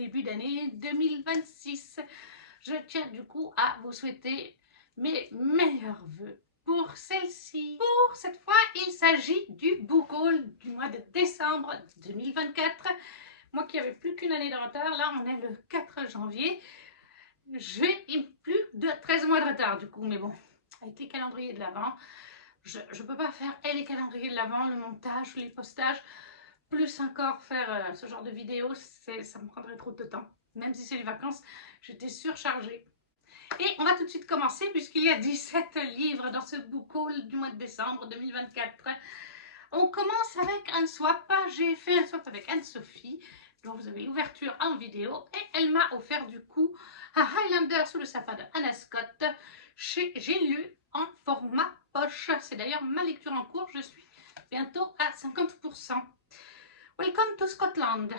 début d'année 2026. Je tiens du coup à vous souhaiter mes meilleurs vœux pour celle-ci. Pour cette fois, il s'agit du book haul du mois de décembre 2024. Moi qui n'avais plus qu'une année de retard, là on est le 4 janvier. J'ai plus de 13 mois de retard du coup, mais bon, avec les calendriers de l'Avent, je ne peux pas faire les calendriers de l'Avent, le montage, les postages, plus encore faire ce genre de vidéos, ça me prendrait trop de temps. Même si c'est les vacances, j'étais surchargée. Et on va tout de suite commencer puisqu'il y a 17 livres dans ce book haul du mois de décembre 2024. On commence avec un swap. J'ai fait un swap avec Anne-Sophie, dont vous avez l'ouverture en vidéo, et elle m'a offert du coup un Highlander sous le sapin de Anna Scott. J'ai lu en format poche. C'est d'ailleurs ma lecture en cours. Je suis bientôt à 50%. Welcome to Scotland.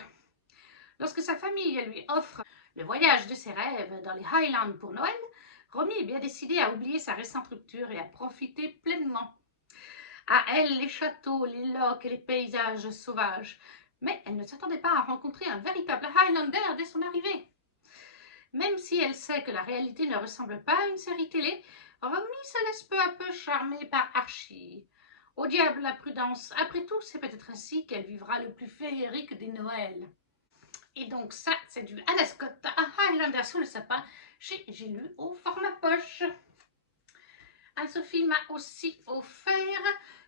Lorsque sa famille lui offre le voyage de ses rêves dans les Highlands pour Noël, Romy est bien décidée à oublier sa récente rupture et à profiter pleinement. À elle, les châteaux, les lochs et les paysages sauvages. Mais elle ne s'attendait pas à rencontrer un véritable Highlander dès son arrivée. Même si elle sait que la réalité ne ressemble pas à une série télé, Romy se laisse peu à peu charmer par Archie. Au diable la prudence, après tout, c'est peut-être ainsi qu'elle vivra le plus féerique des Noëls. Et donc ça, c'est du Anna Scott, un Highlander sous le sapin, chez J'ai lu au format poche. Anne-Sophie m'a aussi offert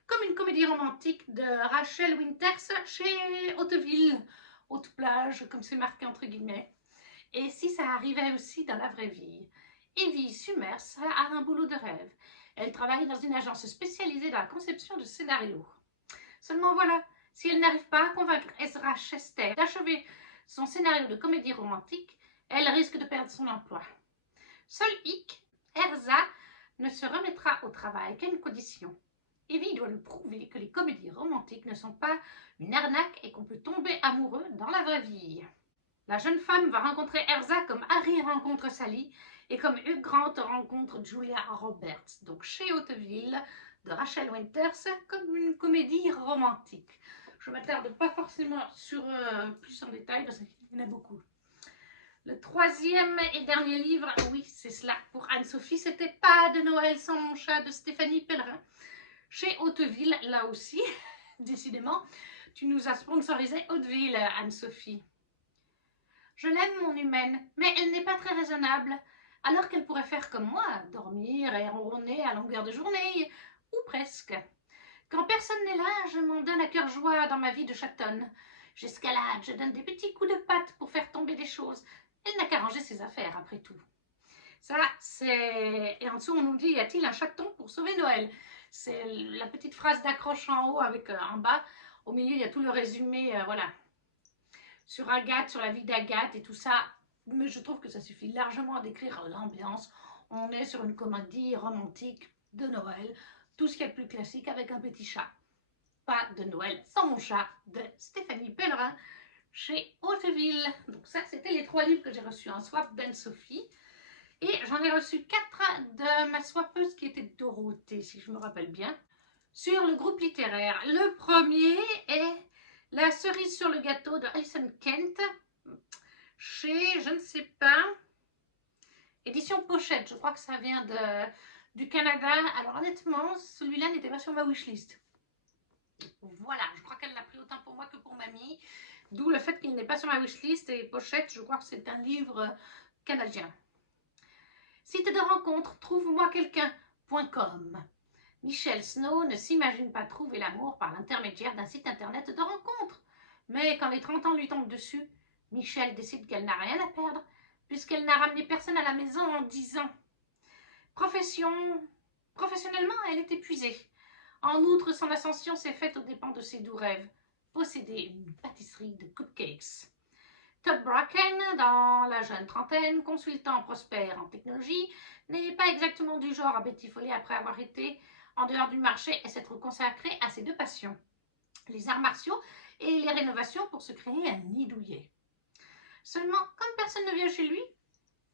comme une comédie romantique de Rachel Winters chez Hauteville, Haute Plage, comme c'est marqué entre guillemets. Et si ça arrivait aussi dans la vraie vie. Evie Summers a un boulot de rêve. Elle travaille dans une agence spécialisée dans la conception de scénarios. Seulement voilà, si elle n'arrive pas à convaincre Ezra Chester d'achever son scénario de comédie romantique, elle risque de perdre son emploi. Seul hic, Erza ne se remettra au travail qu'à une condition. Evie doit lui prouver que les comédies romantiques ne sont pas une arnaque et qu'on peut tomber amoureux dans la vraie vie. La jeune femme va rencontrer Erza comme Harry rencontre Sally et comme Hugh Grant rencontre Julia Roberts, donc chez Hauteville de Rachel Winters, comme une comédie romantique. Je ne m'attarde pas forcément sur plus en détail parce qu'il y en a beaucoup. Le troisième et dernier livre, oui, c'est cela pour Anne-Sophie, c'était Pas de Noël sans mon chat de Stéphanie Pellerin, chez Hauteville, là aussi, décidément, tu nous as sponsorisé Hauteville, Anne-Sophie. Je l'aime, mon humaine, mais elle n'est pas très raisonnable, alors qu'elle pourrait faire comme moi, dormir et ronronner à longueur de journée, ou presque. Quand personne n'est là, je m'en donne à cœur joie dans ma vie de chatonne. J'escalade, je donne des petits coups de patte pour faire tomber des choses. Elle n'a qu'à ranger ses affaires, après tout. Ça, c'est... Et en dessous, on nous dit, y a-t-il un chaton pour sauver Noël? C'est la petite phrase d'accroche en haut avec en bas. Au milieu, il y a tout le résumé, voilà. Sur Agathe, sur la vie d'Agathe et tout ça. Mais je trouve que ça suffit largement à décrire l'ambiance. On est sur une comédie romantique de Noël. Tout ce qui est le plus classique avec un petit chat. Pas de Noël sans mon chat de Stéphanie Pellerin chez Hauteville. Donc ça, c'était les 3 livres que j'ai reçus en swap d'Anne-Sophie. Et j'en ai reçu 4 de ma swappeuse qui était Dorothée, si je me rappelle bien, sur le groupe littéraire. Le premier est La cerise sur le gâteau de Alison Kent, chez, je ne sais pas, édition Pochette. Je crois que ça vient du Canada. Alors honnêtement, celui-là n'était pas sur ma wishlist. Voilà, je crois qu'elle l'a pris autant pour moi que pour mamie. D'où le fait qu'il n'est pas sur ma wishlist. Et Pochette, je crois que c'est un livre canadien. Site de rencontre, trouve-moi quelqu'un.com. Michel Snow ne s'imagine pas trouver l'amour par l'intermédiaire d'un site internet de rencontre. Mais quand les 30 ans lui tombent dessus, Michel décide qu'elle n'a rien à perdre, puisqu'elle n'a ramené personne à la maison en 10 ans. Professionnellement, elle est épuisée. En outre, son ascension s'est faite aux dépens de ses doux rêves. Posséder une pâtisserie de cupcakes. Todd Bracken, dans la jeune trentaine, consultant prospère en technologie, n'est pas exactement du genre à bêtifoler après avoir été en dehors du marché et s'être consacré à ses 2 passions, les arts martiaux et les rénovations pour se créer un nid douillet. Seulement, comme personne ne vient chez lui,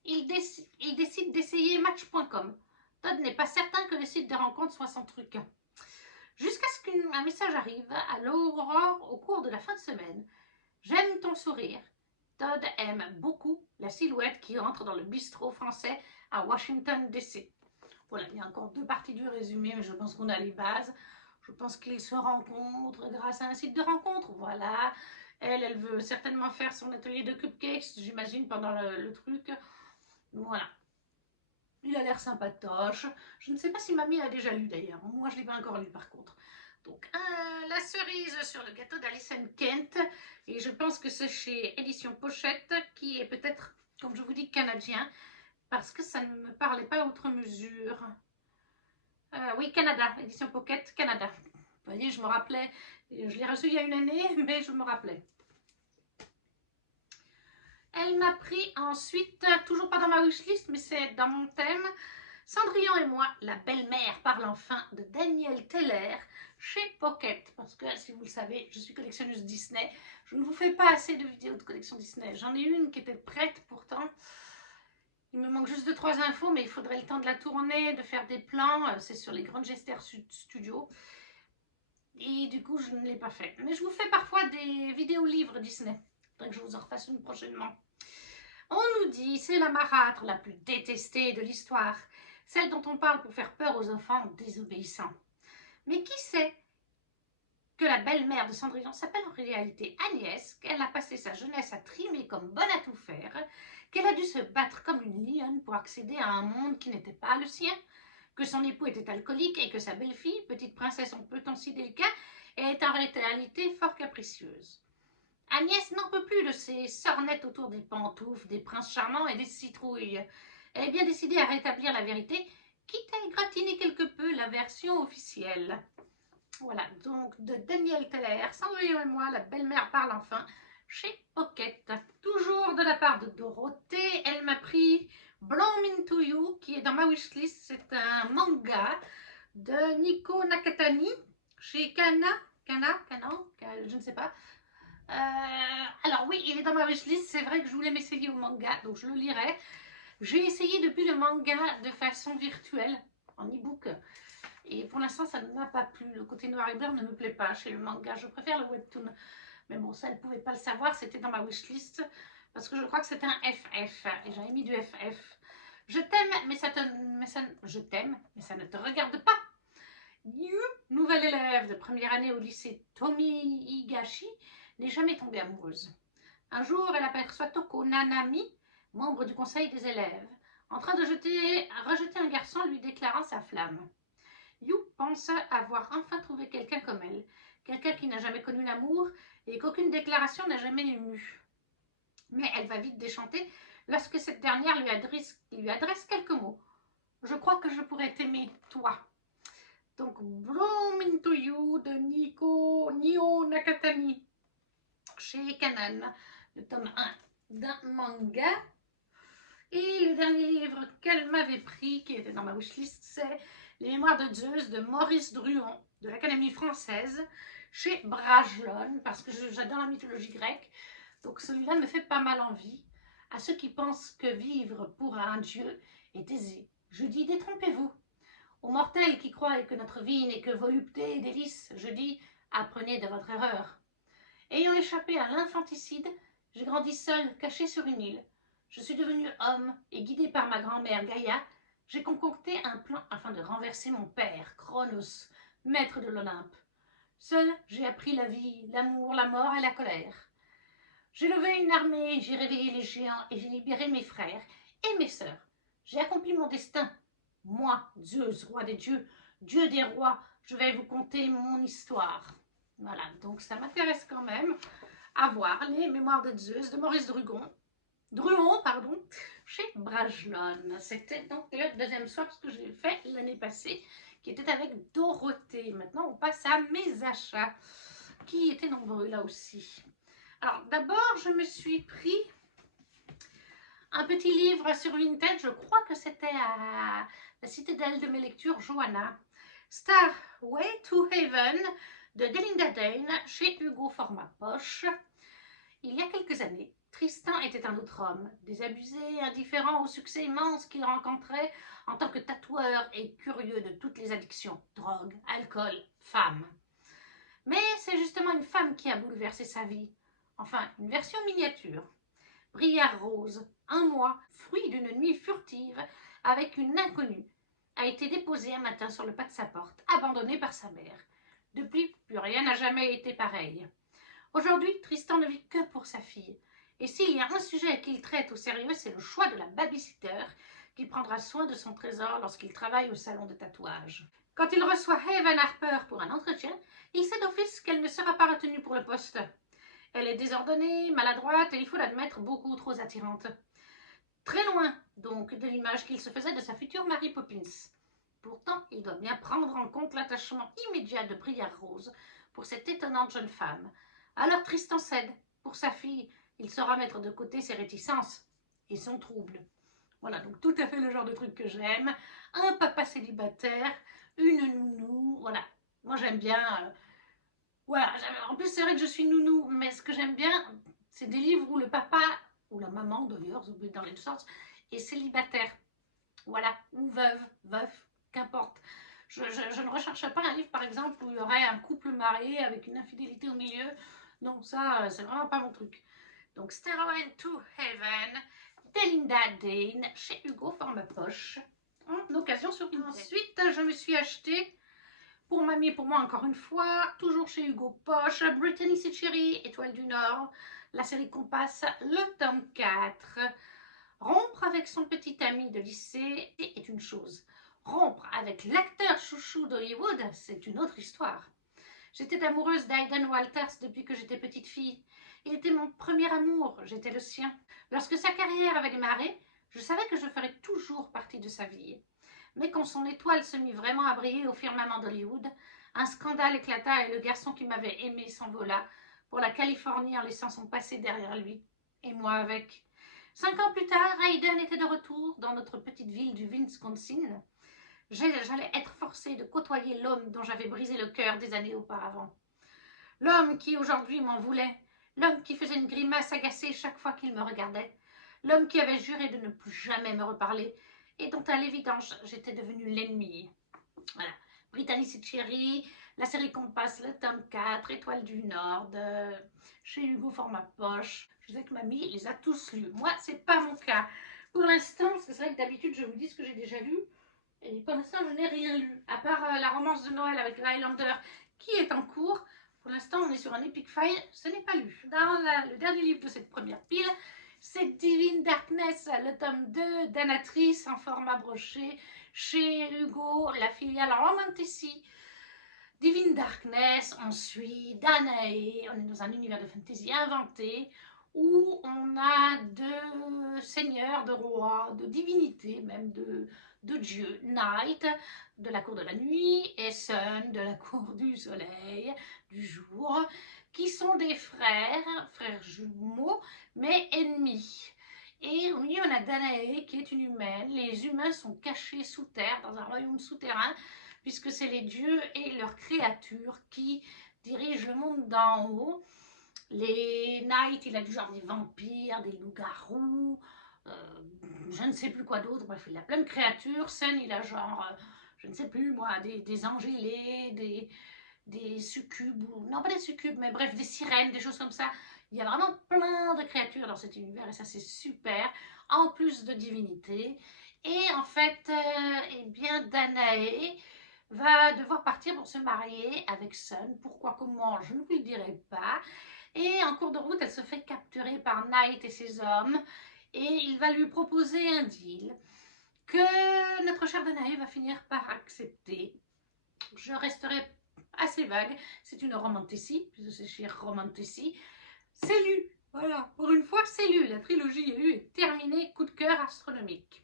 il décide d'essayer Match.com. Todd n'est pas certain que le site de rencontre soit son truc. Jusqu'à ce qu'un message arrive à l'aurore au cours de la fin de semaine. J'aime ton sourire. Todd aime beaucoup la silhouette qui entre dans le bistrot français à Washington DC. Voilà, il y a encore 2 parties du résumé, mais je pense qu'on a les bases. Je pense qu'ils se rencontrent grâce à un site de rencontre, voilà. Elle veut certainement faire son atelier de cupcakes, j'imagine, pendant le truc. Voilà. Il a l'air sympatoche. Je ne sais pas si mamie a déjà lu d'ailleurs. Moi, je ne l'ai pas encore lu par contre. Donc, la cerise sur le gâteau d'Alison Kent. Et je pense que c'est chez Édition Pochette, qui est peut-être, comme je vous dis, canadien. Parce que ça ne me parlait pas outre mesure. Oui, Canada, Édition Pocket, Canada. Vous voyez, je me rappelais. Je l'ai reçu il y a une année, mais je me rappelais. Elle m'a pris ensuite, toujours pas dans ma wishlist, mais c'est dans mon thème, Cendrillon et moi, la belle-mère parle enfin de Danielle Teller chez Pocket. Parce que, si vous le savez, je suis collectionneuse Disney. Je ne vous fais pas assez de vidéos de collection Disney. J'en ai une qui était prête pourtant. Il me manque juste 2-3 infos, mais il faudrait le temps de la tourner, de faire des plans. C'est sur les Grangester Studios. Et du coup, je ne l'ai pas fait. Mais je vous fais parfois des vidéos livres Disney. Faudrait que je vous en refasse une prochainement. On nous dit, c'est la marâtre la plus détestée de l'histoire. Celle dont on parle pour faire peur aux enfants désobéissants. Mais qui sait que la belle-mère de Cendrillon s'appelle en réalité Agnès, qu'elle a passé sa jeunesse à trimer comme bonne à tout faire, qu'elle a dû se battre comme une lionne pour accéder à un monde qui n'était pas le sien, que son époux était alcoolique et que sa belle-fille, petite princesse en peu temps si délicat, est en réalité fort capricieuse. Agnès n'en peut plus de ces sornettes autour des pantoufles, des princes charmants et des citrouilles. Elle est bien décidée à rétablir la vérité, quitte à égratigner quelque peu la version officielle. Voilà, donc de Danielle Teller, Cendrillon et moi, la belle-mère parle enfin, chez Pocket. Toujours de la part de Dorothée, elle m'a pris Bloom Into You, qui est dans ma wishlist. C'est un manga de Nico Nakatani, chez Kana, je ne sais pas. Alors oui, il est dans ma wishlist, c'est vrai que je voulais m'essayer au manga, donc je le lirai. J'ai essayé depuis le manga de façon virtuelle, en e-book, et pour l'instant ça ne m'a pas plu. Le côté noir et blanc ne me plaît pas chez le manga, je préfère le webtoon. Mais bon, ça elle ne pouvait pas le savoir, c'était dans ma wishlist, parce que je crois que c'est un FF, et j'avais mis du FF. Je t'aime, mais ça ne te regarde pas. Nouvelle élève de première année au lycée Tomi Higashi, n'est jamais tombée amoureuse. Un jour, elle aperçoit Toko Nanami, membre du conseil des élèves, en train de rejeter un garçon lui déclarant sa flamme. Yu pense avoir enfin trouvé quelqu'un comme elle, quelqu'un qui n'a jamais connu l'amour et qu'aucune déclaration n'a jamais ému. Mais elle va vite déchanter lorsque cette dernière lui adresse quelques mots. « Je crois que je pourrais t'aimer, toi. » Donc, Bloom Into You de Nio Nakatani chez Kanan, le tome 1 d'un manga. Et le dernier livre qu'elle m'avait pris, qui était dans ma wishlist, c'est Les Mémoires de Zeus de Maurice Druon, de l'Académie française, chez Brajlon, parce que j'adore la mythologie grecque. Donc celui-là me fait pas mal envie. À ceux qui pensent que vivre pour un dieu est aisé, je dis détrompez-vous. Aux mortels qui croient que notre vie n'est que volupté et délices, je dis apprenez de votre erreur. Ayant échappé à l'infanticide, j'ai grandi seul, caché sur une île. Je suis devenu homme et guidé par ma grand-mère Gaïa, j'ai concocté un plan afin de renverser mon père, Chronos, maître de l'Olympe. Seul, j'ai appris la vie, l'amour, la mort et la colère. J'ai levé une armée, j'ai réveillé les géants et j'ai libéré mes frères et mes sœurs. J'ai accompli mon destin. Moi, Zeus, roi des dieux, dieu des rois, je vais vous conter mon histoire. Voilà, donc ça m'intéresse quand même à voir les Mémoires de Zeus de Maurice Druon, chez Brajlon. C'était donc le deuxième swap que j'ai fait l'année passée, qui était avec Dorothée. Maintenant, on passe à mes achats, qui étaient nombreux là aussi. Alors, d'abord, je me suis pris un petit livre sur Vinted, je crois que c'était à la citadelle de mes lectures, Johanna. Starway to Heaven de Delinda Dane chez Hugo Format Poche. Il y a quelques années, Tristan était un autre homme, désabusé, indifférent au succès immense qu'il rencontrait en tant que tatoueur et curieux de toutes les addictions, drogue, alcool, femmes. Mais c'est justement une femme qui a bouleversé sa vie, enfin une version miniature. Brière rose, un mois, fruit d'une nuit furtive avec une inconnue, a été déposé un matin sur le pas de sa porte, abandonné par sa mère. Depuis, plus rien n'a jamais été pareil. Aujourd'hui, Tristan ne vit que pour sa fille. Et s'il y a un sujet qu'il traite au sérieux, c'est le choix de la babysitter qui prendra soin de son trésor lorsqu'il travaille au salon de tatouage. Quand il reçoit Haven Harper pour un entretien, il sait d'office qu'elle ne sera pas retenue pour le poste. Elle est désordonnée, maladroite et il faut l'admettre beaucoup trop attirante. Très loin, donc, de l'image qu'il se faisait de sa future Mary Poppins. Pourtant, il doit bien prendre en compte l'attachement immédiat de Brière Rose pour cette étonnante jeune femme. Alors Tristan cède. Pour sa fille, il saura mettre de côté ses réticences et son trouble. Voilà, donc tout à fait le genre de truc que j'aime. Un papa célibataire, une nounou, voilà. Moi j'aime bien... voilà, en plus c'est vrai que je suis nounou, mais ce que j'aime bien, c'est des livres où le papa, ou la maman d'ailleurs, dans les deux sens, est célibataire. Voilà, ou veuve, veuf, qu'importe. Je ne recherche pas un livre, par exemple, où il y aurait un couple marié avec une infidélité au milieu. Non, ça, c'est vraiment pas mon truc. Donc, Stairway to Heaven, d'Elinda Dane, chez Hugo, format poche, en occasion sur Vinted. Ensuite, je me suis acheté, pour mamie et pour moi encore une fois, toujours chez Hugo Poche, Brittany Seccheri, Étoile du Nord, la série Compass, le tome 4. Rompre avec son petit ami de lycée est une chose. Rompre avec l'acteur chouchou d'Hollywood, c'est une autre histoire. J'étais amoureuse d'Aiden Walters depuis que j'étais petite fille. Il était mon premier amour, j'étais le sien. Lorsque sa carrière avait démarré, je savais que je ferais toujours partie de sa vie. Mais quand son étoile se mit vraiment à briller au firmament d'Hollywood, un scandale éclata et le garçon qui m'avait aimé s'envola pour la Californie en laissant son passé derrière lui, et moi avec. 5 ans plus tard, Aiden était de retour dans notre petite ville du Wisconsin. J'allais être forcée de côtoyer l'homme dont j'avais brisé le cœur des années auparavant. L'homme qui aujourd'hui m'en voulait, l'homme qui faisait une grimace agacée chaque fois qu'il me regardait, l'homme qui avait juré de ne plus jamais me reparler et dont à l'évidence j'étais devenue l'ennemi. Voilà. Brittany Seccheri, la série Compass, le tome 4, Étoile du Nord, chez Hugo format poche. Je sais que mamie les a tous lus. Moi, c'est pas mon cas. Pour l'instant, parce que c'est vrai que d'habitude, je vous dis ce que j'ai déjà lu. Et pour l'instant, je n'ai rien lu. À part la romance de Noël avec Highlander qui est en cours. Pour l'instant, on est sur un epic file. Ce n'est pas lu. Dans le dernier livre de cette première pile, c'est Divine Darkness, le tome 2 d'Anatrice en format broché chez Hugo, la filiale Romantasy. Divine Darkness, on suit Danae, on est dans un univers de fantasy inventé où on a de seigneurs, de rois, de divinités, même de dieux. Night, de la cour de la nuit, et Sun, de la cour du soleil, du jour, qui sont des frères jumeaux, mais ennemis. Et oui, on a Danae qui est une humaine. Les humains sont cachés sous terre, dans un royaume souterrain, puisque c'est les dieux et leurs créatures qui dirigent le monde d'en haut. Les Night, il a du genre des vampires, des loups-garous, je ne sais plus quoi d'autre, bref, il a plein de créatures. Sun, il a genre, je ne sais plus moi, des angélés, des succubes, non pas des succubes, mais bref, des sirènes, des choses comme ça. Il y a vraiment plein de créatures dans cet univers et ça c'est super, en plus de divinités. Et en fait, eh bien, Danae va devoir partir pour se marier avec Sun. Pourquoi, comment, je ne vous le dirai pas. Et en cours de route, elle se fait capturer par Night et ses hommes. Et il va lui proposer un deal que notre chère Danae va finir par accepter. Je resterai assez vague. C'est une romantasy, puisque c'est chez Romantasy. C'est lu. Voilà, pour une fois, c'est lu. La trilogie est lue et terminée. Coup de cœur astronomique.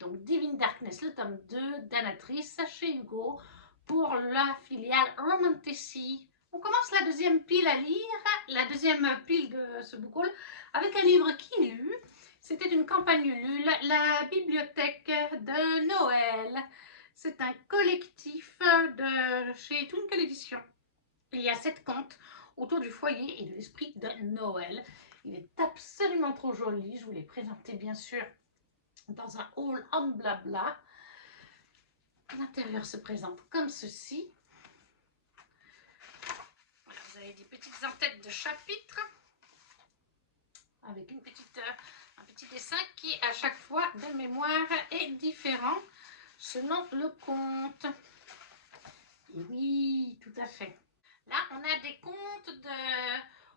Donc, Divine Darkness, le tome 2 d'Anatrice chez Hugo pour la filiale Romantasy. On commence la deuxième pile à lire, la deuxième pile de ce book haul, avec un livre qui est lu. C'était une campagne Ulule, la bibliothèque de Noël. C'est un collectif de chez Twinkle Édition. Il y a 7 contes autour du foyer et de l'esprit de Noël. Il est absolument trop joli. Je vous l'ai présenté bien sûr dans un haul en blabla. L'intérieur se présente comme ceci. Voilà, vous avez des petites entêtes de chapitres. avec un petit dessin qui, à chaque fois, de mémoire, est différent selon le conte. Et oui, tout à fait. Là, on a des contes de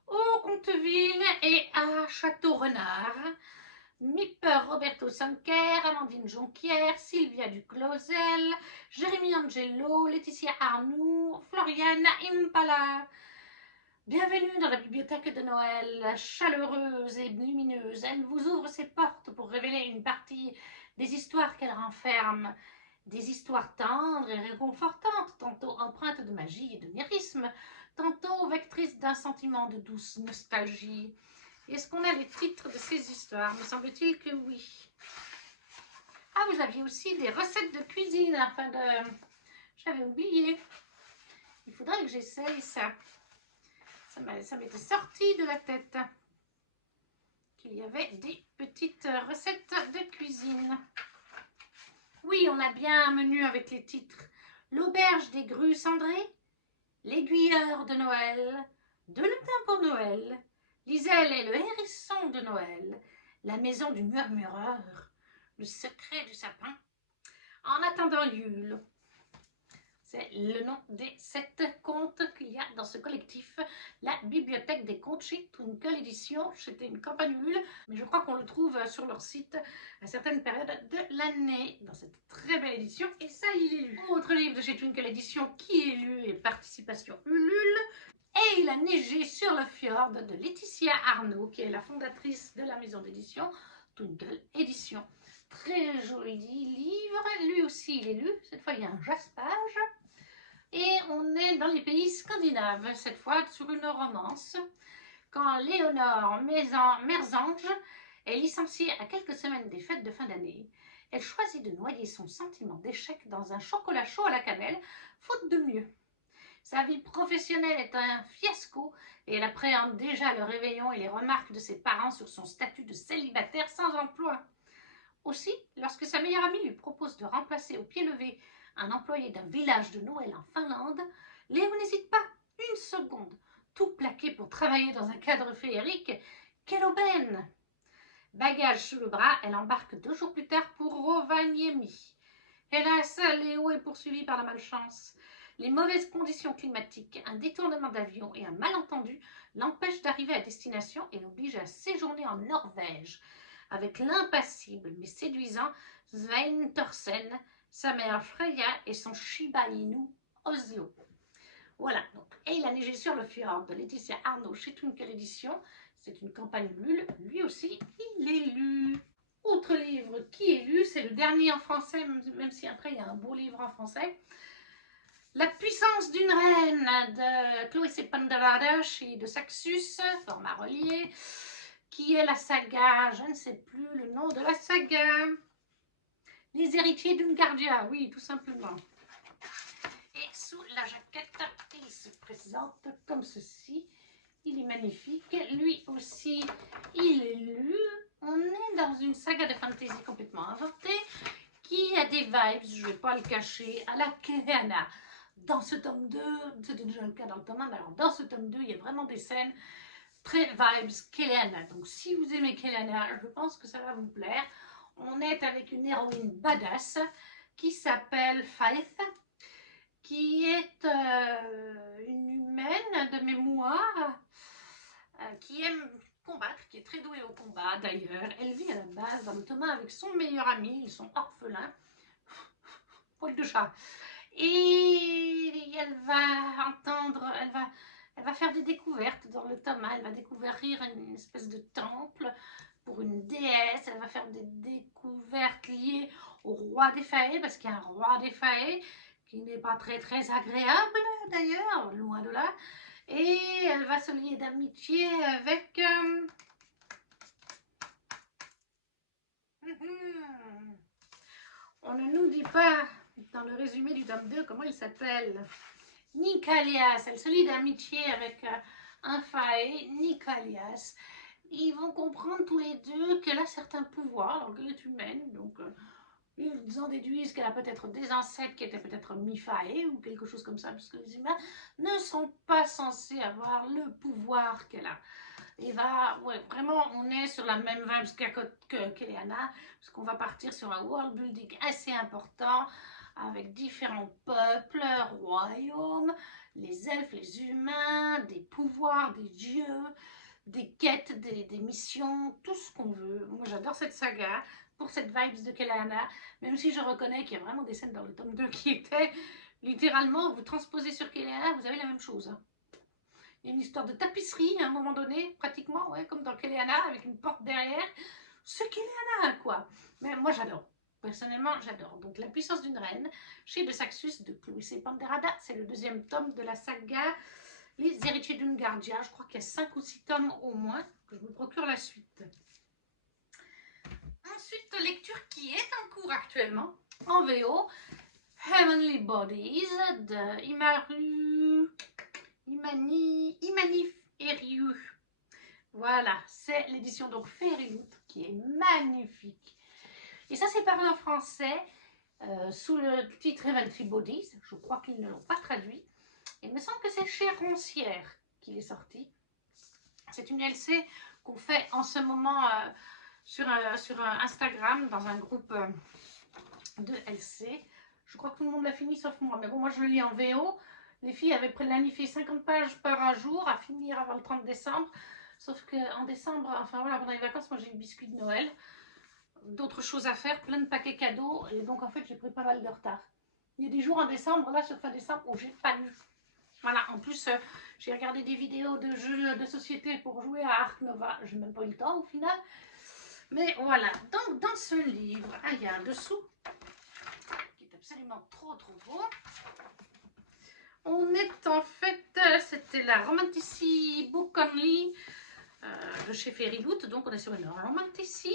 Haut-Conteville et à Château-Renard. Mipper Roberto Sanquer, Amandine Jonquière, Sylvia Duclosel, Jérémy Angelo, Laetitia Arnoux, Floriane Impala. Bienvenue dans la bibliothèque de Noël, chaleureuse et lumineuse. Elle vous ouvre ses portes pour révéler une partie des histoires qu'elle renferme. Des histoires tendres et réconfortantes, tantôt empreintes de magie et de lyrisme, tantôt vectrices d'un sentiment de douce nostalgie. Est-ce qu'on a les titres de ces histoires? Me semble-t-il que oui. Ah, vous aviez aussi des recettes de cuisine, afin de... J'avais oublié. Il faudrait que j'essaye ça. Ça m'était sorti de la tête qu'il y avait des petites recettes de cuisine. Oui, on a bien un menu avec les titres. L'auberge des grues cendrées, l'aiguilleur de Noël, deux lutins pour Noël, Liselle et le hérisson de Noël, la maison du murmureur, le secret du sapin. En attendant Yule. C'est le nom des 7 contes qu'il y a dans ce collectif, la bibliothèque des contes chez Twinkle Édition. C'était une campagne Ulule, mais je crois qu'on le trouve sur leur site à certaines périodes de l'année, dans cette très belle édition. Et ça, il est lu. Autre livre de chez Twinkle Édition qui est lu et participation Ulule. Et il a neigé sur le fjord de Laetitia Arnaud, qui est la fondatrice de la maison d'édition Twinkle Édition. Très joli livre, lui aussi il est lu, cette fois il y a un jaspage. Et on est dans les pays scandinaves, cette fois sur une romance. Quand Léonore Merzange est licenciée à quelques semaines des fêtes de fin d'année, elle choisit de noyer son sentiment d'échec dans un chocolat chaud à la cannelle, faute de mieux. Sa vie professionnelle est un fiasco et elle appréhende déjà le réveillon et les remarques de ses parents sur son statut de célibataire sans emploi. Aussi, lorsque sa meilleure amie lui propose de remplacer au pied levé un employé d'un village de Noël en Finlande, Léo n'hésite pas une seconde, tout plaqué pour travailler dans un cadre féerique. Quelle aubaine! Bagage sous le bras, elle embarque 2 jours plus tard pour Rovaniemi. Hélas, Léo est poursuivi par la malchance. Les mauvaises conditions climatiques, un détournement d'avion et un malentendu l'empêchent d'arriver à destination et l'obligent à séjourner en Norvège avec l'impassible mais séduisant Svein Thorsen, sa mère Freya et son Shiba Inu Oslo. Voilà, donc, et il a neigé sur le fjord de Laetitia Arnaud chez Twinkle Édition. C'est une campagne Ulule, lui aussi, il est lu. Autre livre qui est lu, c'est le dernier en français, même si après il y a un beau livre en français. La puissance d'une reine de Chloé Sepulveda chez de Saxus, format relié, qui est la saga, je ne sais plus le nom de la saga. Les héritiers d'Ungardia, oui, tout simplement. Et sous la jaquette, il se présente comme ceci. Il est magnifique. Lui aussi, il est lu. On est dans une saga de fantasy complètement inventée qui a des vibes, je ne vais pas le cacher, à la Keleana. Dans ce tome 2, c'était déjà le cas dans le tome 1, mais alors dans ce tome 2, il y a vraiment des scènes très vibes Keleana. Donc si vous aimez Keleana, je pense que ça va vous plaire. On est avec une héroïne badass qui s'appelle Faith, qui est une humaine de mémoire qui aime combattre, qui est très douée au combat d'ailleurs. Elle vit à la base dans le tome 1 avec son meilleur ami, ils sont orphelins, poil de chat. Et elle va entendre, elle va faire des découvertes dans le tome 1, elle va découvrir une espèce de temple pour une déesse, elle va faire des découvertes liées au roi des Fae, parce qu'il y a un roi des Fae qui n'est pas très agréable d'ailleurs, loin de là, et elle va se lier d'amitié avec... On ne nous dit pas dans le résumé du tome 2 comment il s'appelle. Nicalias, elle se lie d'amitié avec un Fae, Nicalias. Ils vont comprendre tous les deux qu'elle a certains pouvoirs, alors qu'elle est humaine, donc ils en déduisent qu'elle a peut-être des ancêtres qui étaient peut-être mi-Fae ou quelque chose comme ça, puisque les humains ne sont pas censés avoir le pouvoir qu'elle a. Et va, ouais, vraiment, on est sur la même vibe qu'Eleana, parce qu'on va partir sur un world building assez important, avec différents peuples, royaumes, les elfes, les humains, des pouvoirs, des dieux, des quêtes, des missions, tout ce qu'on veut. Moi, j'adore cette saga pour cette vibes de Keleana, même si je reconnais qu'il y a vraiment des scènes dans le tome 2 qui étaient littéralement, vous transposez sur Keleana, vous avez la même chose. Il y a une histoire de tapisserie à un moment donné, pratiquement, ouais, comme dans Keleana, avec une porte derrière. C'est Keleana, quoi. Mais moi, j'adore. Personnellement, j'adore. Donc, La puissance d'une reine, chez De Saxus, de Chloé Panderada. C'est le deuxième tome de la saga Les héritiers d'Ungardia. Je crois qu'il y a 5 ou 6 tomes au moins, que je me procure la suite. Ensuite, lecture qui est en cours actuellement, en VO, Heavenly Bodies de Imani Eriu. Voilà, c'est l'édition donc Fairyloot qui est magnifique. Et ça, c'est paru en français sous le titre Heavenly Bodies. Je crois qu'ils ne l'ont pas traduit. Il me semble que c'est chez Roncière qu'il est sorti. C'est une LC qu'on fait en ce moment sur Instagram dans un groupe de LC. Je crois que tout le monde l'a fini sauf moi. Mais bon, moi je le lis en VO. Les filles avaient planifié 50 pages par jour à finir avant le 30 décembre. Sauf qu'en décembre, enfin voilà, pendant les vacances, moi j'ai eu le biscuit de Noël. D'autres choses à faire, plein de paquets cadeaux. Et donc en fait, j'ai pris pas mal de retard. Il y a des jours en décembre, là, sur fin décembre, où j'ai pas lu. Voilà, en plus, j'ai regardé des vidéos de jeux de société pour jouer à Ark Nova. J'ai même pas eu le temps au final. Mais voilà, donc dans ce livre, il y a un dessous qui est absolument trop beau. On est en fait, c'était la Romantici Book Only de chez Fairyloot, donc on est sur une Romantici.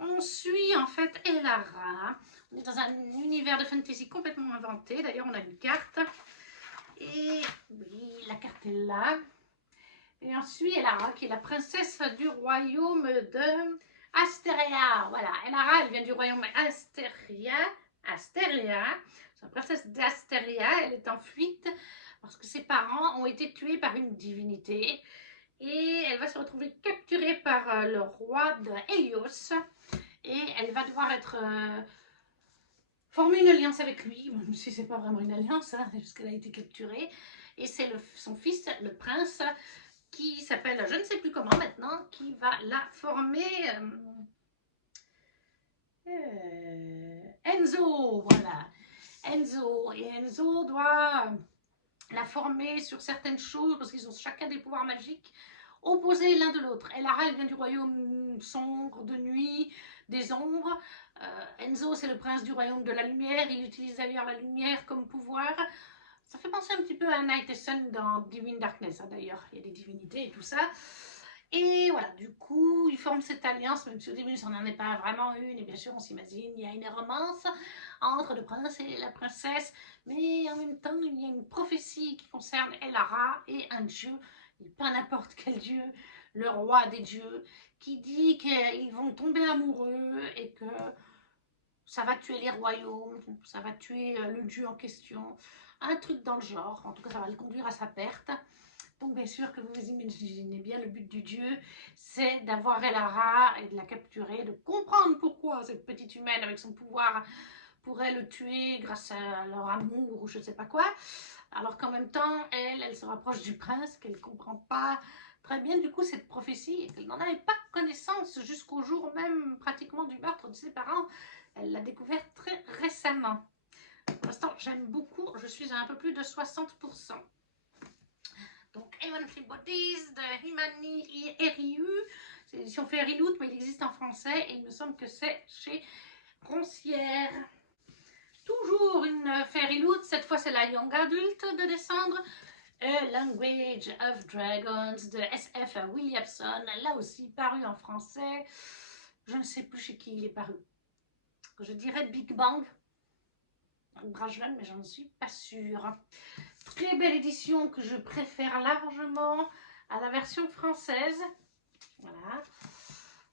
On suit en fait Elara. On est dans un univers de fantasy complètement inventé. D'ailleurs, on a une carte. Et oui, la carte est là. Et on suit Elara, qui est la princesse du royaume de Astéria. Voilà, Elara, elle vient du royaume Astéria. C'est la princesse d'Astéria. Elle est en fuite parce que ses parents ont été tués par une divinité. Et elle va se retrouver capturée par le roi de Hélios. Et elle va devoir former une alliance avec lui, même si c'est pas vraiment une alliance, hein, puisqu'elle a été capturée. Et c'est son fils, le prince, qui s'appelle, je ne sais plus comment maintenant, qui va la former. Enzo, voilà. Enzo. Et Enzo doit la former sur certaines choses, parce qu'ils ont chacun des pouvoirs magiques opposés l'un de l'autre. Elara, elle vient du royaume sombre, de nuit, des ombres. Enzo, c'est le prince du royaume de la lumière. Il utilise d'ailleurs la lumière comme pouvoir. Ça fait penser un petit peu à Night et Sun dans Divine Darkness, hein, d'ailleurs. Il y a des divinités et tout ça. Et voilà, du coup, ils forment cette alliance, même si au début, ça n'en est pas vraiment une. Et bien sûr, on s'imagine, il y a une romance entre le prince et la princesse. Mais en même temps, il y a une prophétie qui concerne Elara et un dieu, pas n'importe quel dieu, le roi des dieux, qui dit qu'ils vont tomber amoureux et que ça va tuer les royaumes, ça va tuer le dieu en question. Un truc dans le genre, en tout cas, ça va le conduire à sa perte. Donc bien sûr que vous vous imaginez bien, le but du dieu, c'est d'avoir Elara et de la capturer, de comprendre pourquoi cette petite humaine avec son pouvoir pourrait le tuer grâce à leur amour ou je ne sais pas quoi, alors qu'en même temps, elle se rapproche du prince, qu'elle ne comprend pas très bien du coup cette prophétie et qu'elle n'en avait pas connaissance jusqu'au jour même pratiquement du meurtre de ses parents. Elle l'a découvert très récemment. Pour l'instant, j'aime beaucoup, je suis à un peu plus de 60%. Donc, Heavenly Bodies de Imani Eriu, c'est l'édition Fairyloot, mais il existe en français et il me semble que c'est chez Roncière. Toujours une Fairyloot, cette fois c'est la Young Adult de descendre. A Language of Dragons de S.F. Williamson, là aussi paru en français. Je ne sais plus chez qui il est paru. Je dirais Big Bang. Brajlon, mais j'en suis pas sûre. Très belle édition que je préfère largement à la version française. Voilà.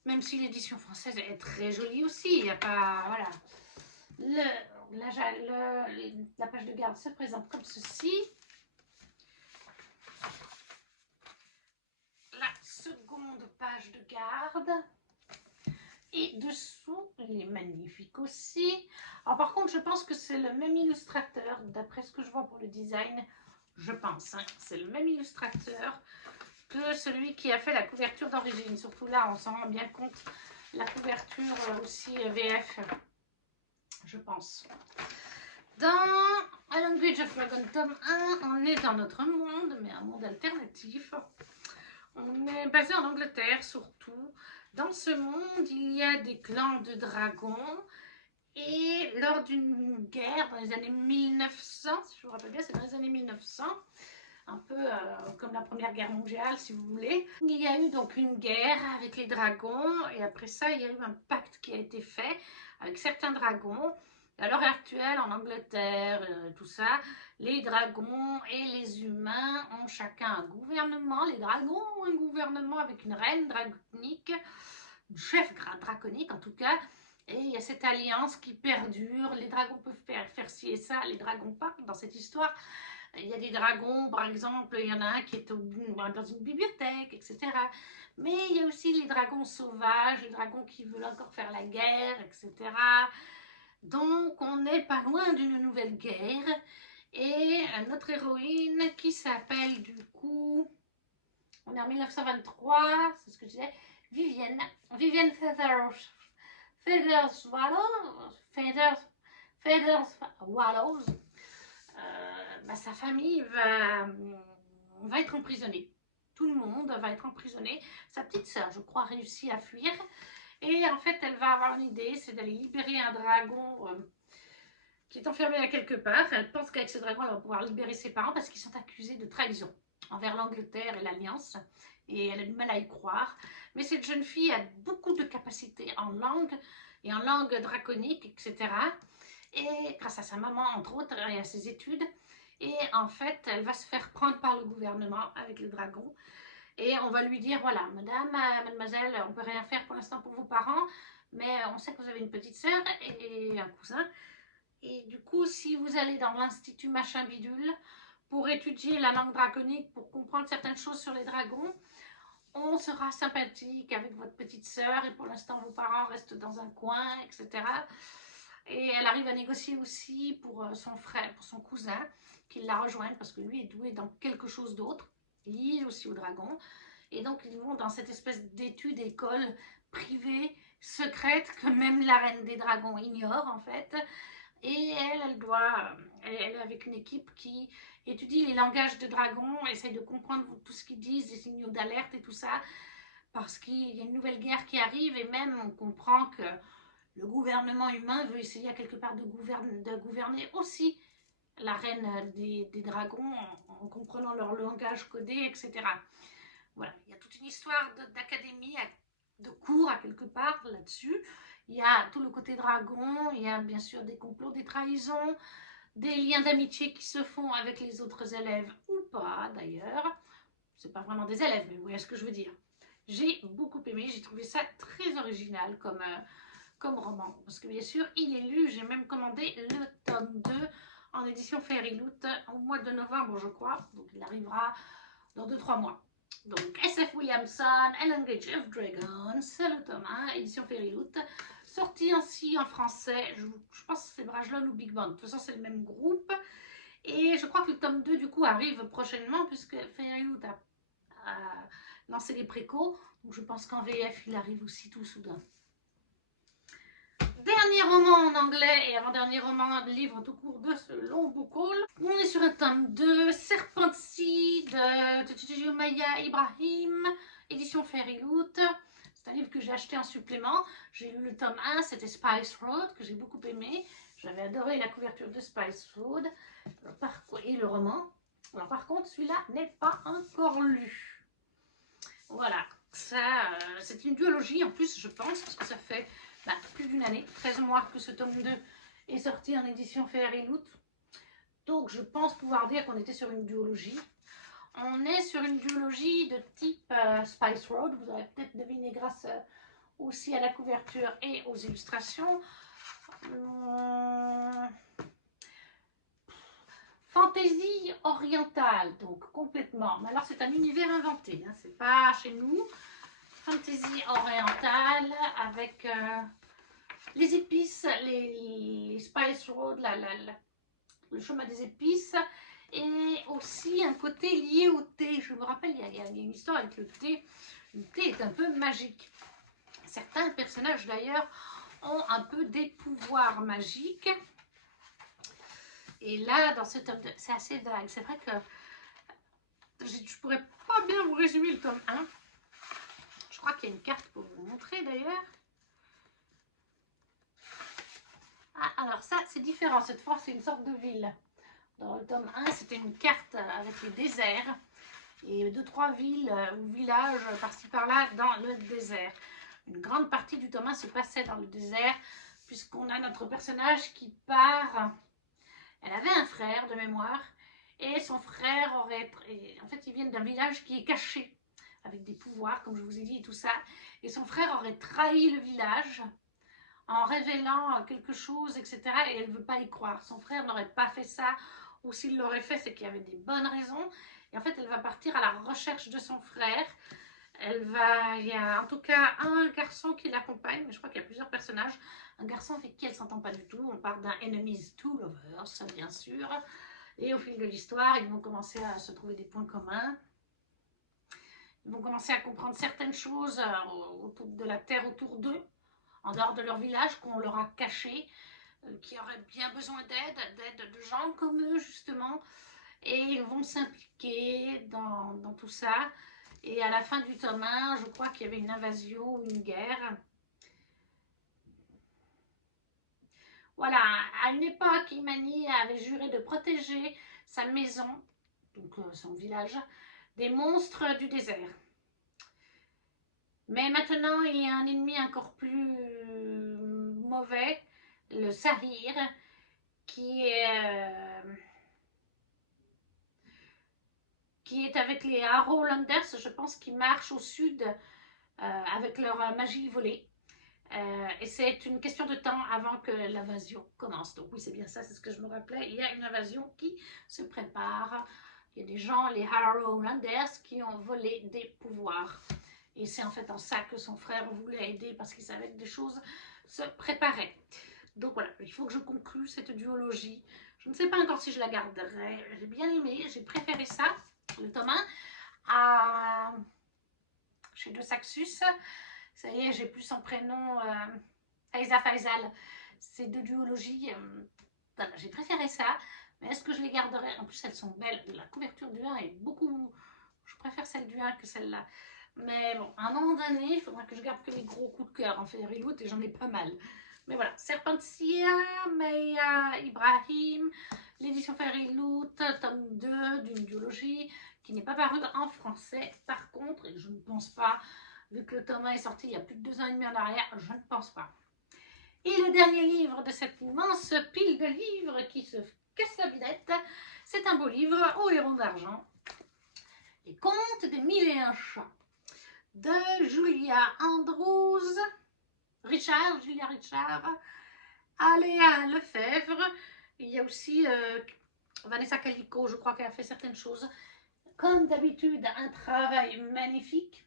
Même si l'édition française est très jolie aussi. Il n'y a pas. Voilà. La page de garde se présente comme ceci. La seconde seconde page de garde. Et dessous, il est magnifique aussi. Alors par contre, je pense que c'est le même illustrateur, d'après ce que je vois pour le design, je pense. Hein, c'est le même illustrateur que celui qui a fait la couverture d'origine. Surtout là, on s'en rend bien compte. La couverture aussi VF, je pense. Dans A Language of Dragon tome 1, on est dans notre monde, mais un monde alternatif. On est basé en Angleterre surtout. Dans ce monde, il y a des clans de dragons. Et lors d'une guerre dans les années 1900, si je me rappelle bien, c'est dans les années 1900, un peu comme la Première Guerre mondiale, si vous voulez. Il y a eu donc une guerre avec les dragons, et après ça, il y a eu un pacte qui a été fait avec certains dragons. À l'heure actuelle, en Angleterre, tout ça, les dragons et les humains ont chacun un gouvernement. Les dragons ont un gouvernement avec une reine draconique, un chef draconique en tout cas, et il y a cette alliance qui perdure. Les dragons peuvent faire ci et ça, les dragons pas dans cette histoire. Il y a des dragons, par exemple, il y en a un qui est dans une bibliothèque, etc. Mais il y a aussi les dragons sauvages, les dragons qui veulent encore faire la guerre, etc. Donc, on n'est pas loin d'une nouvelle guerre. Et notre héroïne qui s'appelle du coup, on est en 1923, c'est ce que je disais, Vivienne Feathers Wallows. Sa famille va être emprisonnée. Tout le monde va être emprisonné. Sa petite sœur, je crois, réussit à fuir. Et en fait, elle va avoir une idée, c'est d'aller libérer un dragon qui est enfermé à quelque part. Elle pense qu'avec ce dragon, elle va pouvoir libérer ses parents parce qu'ils sont accusés de trahison envers l'Angleterre et l'Alliance. Et elle a du mal à y croire. Mais cette jeune fille a beaucoup de capacités en langue et en langue draconique, etc. Et grâce à sa maman, entre autres, et à ses études. Et en fait, elle va se faire prendre par le gouvernement avec le dragon. Et on va lui dire, voilà, madame, mademoiselle, on ne peut rien faire pour l'instant pour vos parents, mais on sait que vous avez une petite sœur et un cousin. Et du coup, si vous allez dans l'institut machin bidule pour étudier la langue draconique, pour comprendre certaines choses sur les dragons, on sera sympathique avec votre petite sœur et pour l'instant, vos parents restent dans un coin, etc. Et elle arrive à négocier aussi pour son frère, pour son cousin, qu'il la rejoigne parce que lui est doué dans quelque chose d'autre, lié aussi au dragon. Et donc ils vont dans cette espèce d'étude, école privée, secrète, que même la reine des dragons ignore en fait. Et elle est avec une équipe qui étudie les langages de dragons, essaye de comprendre tout ce qu'ils disent, des signaux d'alerte et tout ça, parce qu'il y a une nouvelle guerre qui arrive et même on comprend que le gouvernement humain veut essayer à quelque part de gouverner aussi la reine des dragons en comprenant leur langage codé, etc. Voilà, il y a toute une histoire d'académie, de cours à quelque part là-dessus. Il y a tout le côté dragon, il y a bien sûr des complots, des trahisons, des liens d'amitié qui se font avec les autres élèves ou pas d'ailleurs. C'est pas vraiment des élèves, mais vous voyez ce que je veux dire. J'ai beaucoup aimé, j'ai trouvé ça très original comme roman. Parce que bien sûr, il est lu, j'ai même commandé le tome 2 en édition Fairyloot au mois de novembre, je crois. Donc il arrivera dans 2-3 mois. Donc SF Williamson, A Language of Dragons, c'est le tome 1, édition Fairyloot. Sorti ainsi en français, je pense que c'est Brajlon ou Big Band. De toute façon, c'est le même groupe. Et je crois que le tome 2 du coup arrive prochainement puisque Fairyloot a lancé les précaux. Donc je pense qu'en VF, il arrive aussi tout soudain. Dernier roman en anglais et avant-dernier roman de livre tout court de ce long book haul. On est sur un tome 2, Serpency de Maya Ibrahim, édition Fairyloot. C'est un livre que j'ai acheté en supplément. J'ai lu le tome 1, c'était Spice Road, que j'ai beaucoup aimé. J'avais adoré la couverture de Spice Road et le roman. Alors par contre, celui-là n'est pas encore lu. Voilà, ça, c'est une duologie en plus, je pense, parce que ça fait plus d'une année, 13 mois que ce tome 2 est sorti en édition Fairyloot. Donc je pense pouvoir dire qu'on était sur une duologie. On est sur une duologie de type Spice Road, vous aurez peut-être deviné grâce aussi à la couverture et aux illustrations. Fantaisie orientale, donc complètement. Mais alors c'est un univers inventé, hein, c'est pas chez nous. fantaisie orientale avec les épices, les spice road, le chemin des épices, et aussi un côté lié au thé. Je me rappelle, il y a une histoire avec le thé. Le thé est un peu magique. Certains personnages d'ailleurs ont un peu des pouvoirs magiques. Et là, dans ce tome 2, c'est assez vague. C'est vrai que je pourrais pas bien vous résumer le tome 1. Je crois qu'il y a une carte pour vous montrer d'ailleurs. Ah, alors ça, c'est différent. Cette fois, c'est une sorte de ville. Dans le tome 1, c'était une carte avec les déserts. Et 2-3 villes ou villages par-ci par-là dans le désert. Une grande partie du tome 1 se passait dans le désert, puisqu'on a notre personnage qui part. Elle avait un frère de mémoire, et son frère aurait... En fait, ils viennent d'un village qui est caché, avec des pouvoirs, comme je vous ai dit, et tout ça. Et son frère aurait trahi le village en révélant quelque chose, etc. Et elle ne veut pas y croire. Son frère n'aurait pas fait ça, ou s'il l'aurait fait, c'est qu'il y avait des bonnes raisons. Et en fait, elle va partir à la recherche de son frère. Il y a en tout cas un garçon qui l'accompagne, mais je crois qu'il y a plusieurs personnages. Un garçon avec qui elle ne s'entend pas du tout. On parle d'un enemies to lovers, bien sûr. Et au fil de l'histoire, ils vont commencer à se trouver des points communs. Ils vont commencer à comprendre certaines choses autour de la terre autour d'eux, en dehors de leur village, qu'on leur a caché, qui auraient bien besoin d'aide de gens comme eux, justement. Et ils vont s'impliquer dans tout ça. Et à la fin du tome 1, je crois qu'il y avait une invasion ou une guerre. Voilà, à une époque, Imani avait juré de protéger sa maison, donc son village, des monstres du désert. Mais maintenant, il y a un ennemi encore plus mauvais, le Sahir, qui est avec les Harrowlanders, je pense, qui marchent au sud avec leur magie volée. Et c'est une question de temps avant que l'invasion commence. Donc oui, c'est bien ça, c'est ce que je me rappelais. Il y a une invasion qui se prépare. Il y a des gens, les Harrowlanders, qui ont volé des pouvoirs. Et c'est en fait en ça que son frère voulait aider, parce qu'il savait que des choses se préparaient. Donc voilà, il faut que je conclue cette duologie. Je ne sais pas encore si je la garderai. J'ai bien aimé, j'ai préféré ça, le tome 1, chez De Saxus. Ça y est, j'ai plus son prénom, Faiza Faisal. C'est de duologie. Voilà, j'ai préféré ça. Mais est-ce que je les garderai? En plus, elles sont belles. La couverture du 1 est beaucoup... Je préfère celle du 1 que celle-là. Mais bon, à un moment donné, il faudra que je garde que les gros coups de cœur en Fairy Loot, et j'en ai pas mal. Mais voilà, Serpentia, Maya, Ibrahim, l'édition Fairy Loot, tome 2 d'une duologie qui n'est pas parue en français. Par contre, et je ne pense pas, vu que le tome 1 est sorti il y a plus de 2 ans et demi en arrière, je ne pense pas. Et le dernier livre de cette immense pile de livres qui se casse la bidette, c'est un beau livre au héron d'argent. Les contes des 1001 chats de Julia Andrews, Julia Richard, Aléa Lefebvre. Il y a aussi Vanessa Calico, je crois qu'elle a fait certaines choses. Comme d'habitude, un travail magnifique.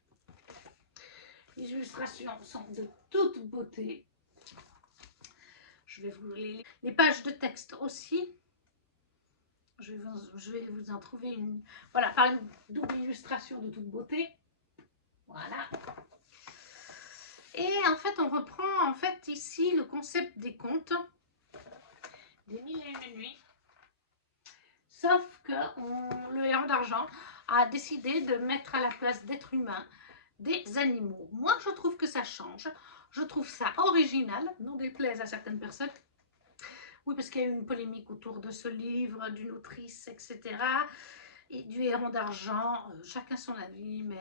Les illustrations sont de toute beauté. Je vais vous les pages de texte aussi. Je vais vous en trouver une. Voilà, par une double illustration de toute beauté. Voilà. Et en fait, on reprend en fait ici le concept des contes des 1001 nuits. Sauf que le héron d'argent a décidé de mettre à la place d'êtres humains des animaux. Moi, je trouve que ça change. Je trouve ça original, non déplaise à certaines personnes. Oui, parce qu'il y a eu une polémique autour de ce livre, d'une autrice, etc. Et du héron d'argent. Chacun son avis, mais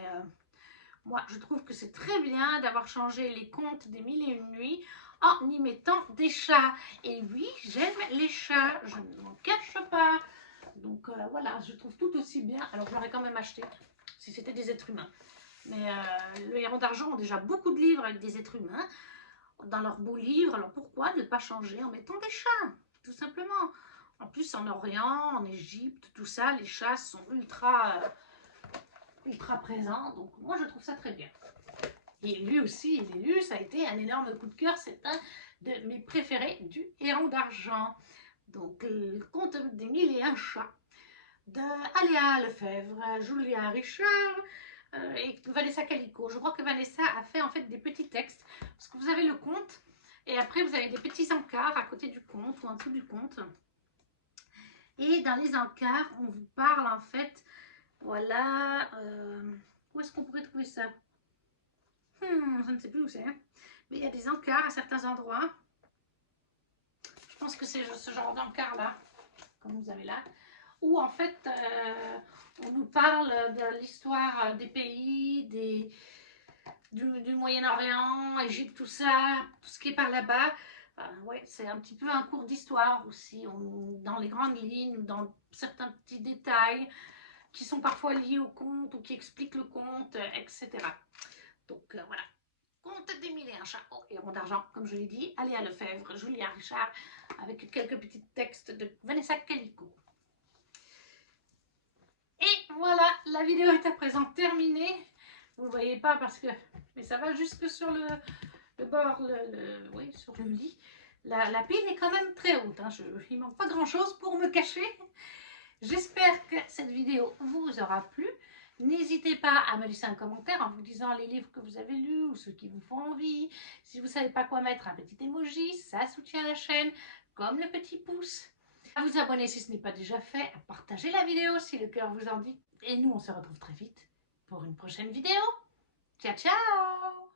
moi, je trouve que c'est très bien d'avoir changé les contes des 1001 nuits en y mettant des chats. Et oui, j'aime les chats, je ne m'en cache pas. Donc voilà, je trouve tout aussi bien. Alors, je l'aurais quand même acheté si c'était des êtres humains. Mais le héron d'argent ont déjà beaucoup de livres avec des êtres humains dans leurs beaux livres. Alors pourquoi ne pas changer en mettant des chats, tout simplement? En plus, en Orient, en Égypte, tout ça, les chats sont ultra présents. Donc moi, je trouve ça très bien. Et lui aussi, il est lu, ça a été un énorme coup de cœur, c'est un de mes préférés du Héron d'argent. Donc, le conte des 1001 chats de Aléa Lefebvre, Julia Richard et Vanessa Calico. Je crois que Vanessa a fait en fait des petits textes, parce que vous avez le conte, et après vous avez des petits encarts à côté du conte ou en dessous du conte. Et dans les encarts, on vous parle en fait, voilà, où est-ce qu'on pourrait trouver ça? Je ne sais plus où c'est, hein. Mais il y a des encarts à certains endroits. Je pense que c'est ce genre d'encart là, comme vous avez là, où en fait on nous parle de l'histoire des pays, du Moyen-Orient, Égypte, tout ça, tout ce qui est par là-bas. Ouais, c'est un petit peu un cours d'histoire aussi, dans les grandes lignes, dans certains petits détails qui sont parfois liés au conte ou qui expliquent le conte, etc. Donc voilà. Conte des 1001 chats et ronds d'argent, comme je l'ai dit, Aléa Lefebvre, Julia Richard, avec quelques petits textes de Vanessa Calico. Et voilà, la vidéo est à présent terminée. Vous ne voyez pas parce que, mais ça va jusque sur le bord, oui, sur le lit. La pile est quand même très haute, hein. Il ne manque pas grand chose pour me cacher. J'espère que cette vidéo vous aura plu. N'hésitez pas à me laisser un commentaire en vous disant les livres que vous avez lus ou ceux qui vous font envie. Si vous ne savez pas quoi mettre, un petit emoji, ça soutient la chaîne, comme le petit pouce. À vous abonner si ce n'est pas déjà fait, à partager la vidéo si le cœur vous en dit. Et nous, on se retrouve très vite pour une prochaine vidéo. Ciao, ciao!